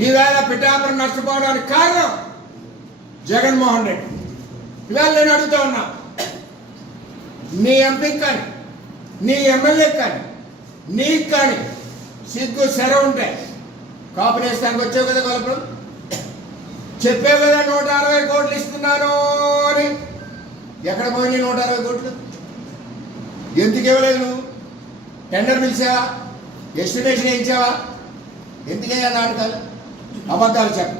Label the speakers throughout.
Speaker 1: ఈవేళ పిఠాపురం నష్టపోవడానికి కారణం జగన్మోహన్ రెడ్డి. ఇవాళ నేను అడుగుతా ఉన్నా నీ ఎంపీ కానీ నీ ఎమ్మెల్యే కానీ నీకు కానీ సిగ్గు సెర ఉంటాయి కాపునేస్తానికి వచ్చావు కదా గొలపడం చెప్పావు కదా నూట అరవై కోట్లు ఇస్తున్నాను అని. ఎక్కడ పోయినాయి నూట అరవై కోట్లు? ఎందుకు ఇవ్వలేదు నువ్వు? టెండర్ పిలిచావా? ఎస్టిమేషన్ వేయించావా? ఎందుకయ్యా నాటకాలు? అబద్ధాలు చెప్ప.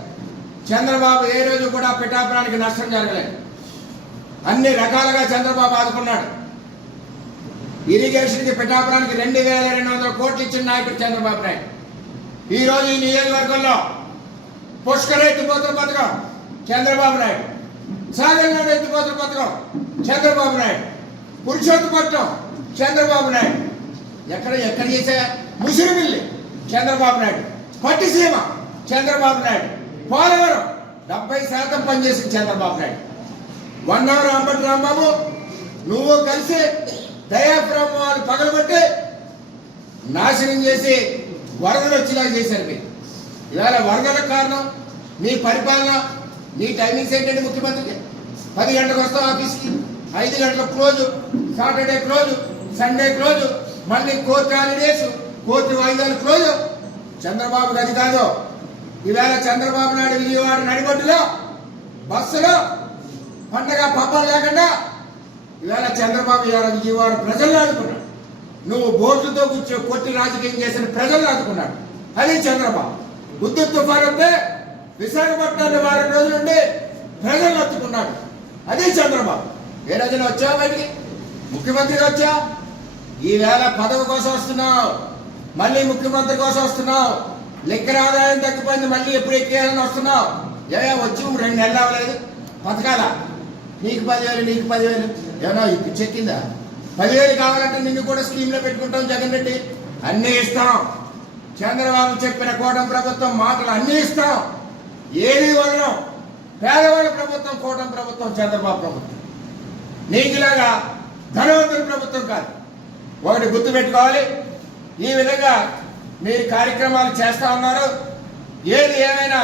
Speaker 1: చంద్రబాబు ఏ రోజు కూడా పిఠాపురానికి నష్టం జరగలేదు. అన్ని రకాలుగా చంద్రబాబు ఆదుకున్నాడు. ఇరిగేషన్కి పిఠాపురానికి రెండు వేల రెండు వందల కోట్లు ఇచ్చిన నాయకుడు చంద్రబాబు నాయుడు. ఈ రోజు ఈ నియోజకవర్గంలో పుష్కర ఎత్తిపోతుల పథకం చంద్రబాబు నాయుడు. సాగర్ ఎత్తిపోతుల పథకం చంద్రబాబు నాయుడు. పురుషోత్తపట్నం చంద్రబాబు నాయుడు. ఎక్కడ ఎక్కడ చేసే ముసిరిమిల్లి చంద్రబాబు నాయుడు. పట్టిసీమ చంద్రబాబు నాయుడు. పోలవరం డెబ్బై శాతం పనిచేసింది చంద్రబాబు నాయుడు. వన్ అవర్ అంబటి రాంబాబు నువ్వు కలిసి దయాపురం వాళ్ళు పగలబట్టి నాశనం చేసి వరదలు వచ్చేలా చేశారు మీరు. ఇవాళ వరదలకు కారణం నీ పరిపాలన నీ టైమింగ్స్ ఏంటంటే ముఖ్యమంత్రికి? పది గంటలకు వస్తాం ఆఫీస్కి ఐదు గంటలకు close Saturday close Sunday close మళ్ళీ కోర్టు హాలిడేస్ కోర్టు వాయిదాలు క్లోజు. చంద్రబాబు గది కాదు. ఈవేళ చంద్రబాబు నాయుడు విజయవాడ నడిబొడ్డులో బస్సులో పండగ పబ్బాలు లేకుండా ఇవాళ చంద్రబాబు ఇవాళ విజయవాడ ప్రజలు ఆదుకున్నాడు. నువ్వు బోట్లతో కూర్చో కొట్టి రాజకీయం చేసిన ప్రజలు ఆదుకున్నాడు. అది చంద్రబాబు. బుద్ధి తుఫాన్ వస్తే విశాఖపట్నాన్ని వారం రోజులుండి ప్రజలు అత్తుకున్నాడు. అది చంద్రబాబు. ఏ రోజున వచ్చా బయటికి? ముఖ్యమంత్రిగా వచ్చా ఈవేళ పదవి కోసం వస్తున్నావు. మళ్ళీ ముఖ్యమంత్రి కోసం వస్తున్నావు. లెక్కర ఆదాయం తగ్గిపోయింది మళ్ళీ ఎప్పుడు ఎక్కేయాలని వస్తున్నావు? ఏ వచ్చి రెండు నెలలు అవ్వలేదు. పథకాల నీకు పదివేలు నీకు పదివేలు. ఏమన్నా ఇప్పుడు చెక్కిందా పదివేలు కావాలంటే నిన్ను కూడా స్కీమ్లో పెట్టుకుంటాం జగన్ రెడ్డి. అన్నీ ఇస్తాం. చంద్రబాబు చెప్పిన కూటమి ప్రభుత్వం మాటలు అన్నీ ఇస్తాం. ఏది వదలం. పేదవాళ్ళ ప్రభుత్వం కూటమి ప్రభుత్వం చంద్రబాబు ప్రభుత్వం. నీకులాగా ధనవంతుల ప్రభుత్వం కాదు. ఒకటి గుర్తు పెట్టుకోవాలి ఈ విధంగా మీరు కార్యక్రమాలు చేస్తా ఉన్నారు. ఏది ఏమైనా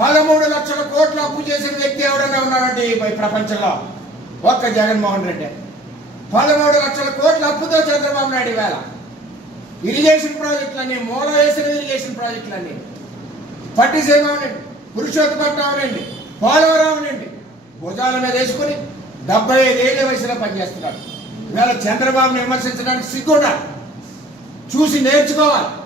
Speaker 1: పదమూడు లక్షల కోట్లు అప్పు చేసిన వ్యక్తి ఎవడన్నా ఉన్నాడండి ఈ ప్రపంచంలో? ఒక్క జగన్మోహన్ రెడ్డి. పదమూడు లక్షల కోట్ల అప్పుతో చంద్రబాబు నాయుడు వేళ ఇరిగేషన్ ప్రాజెక్టులన్నీ మూల వేసిన ఇరిగేషన్ ప్రాజెక్టులన్నీ. పట్టిసీమ అవనండి పురుషోత్తపట్నం అవనండి పోలవరం అవనండి భుజాల మీద వేసుకుని డెబ్బై ఐదేళ్ళ వయసులో పనిచేస్తున్నాడు ఇవాళ చంద్రబాబును విమర్శించడానికి సిగ్గుండాలి. చూసి నేర్చుకోవాలి.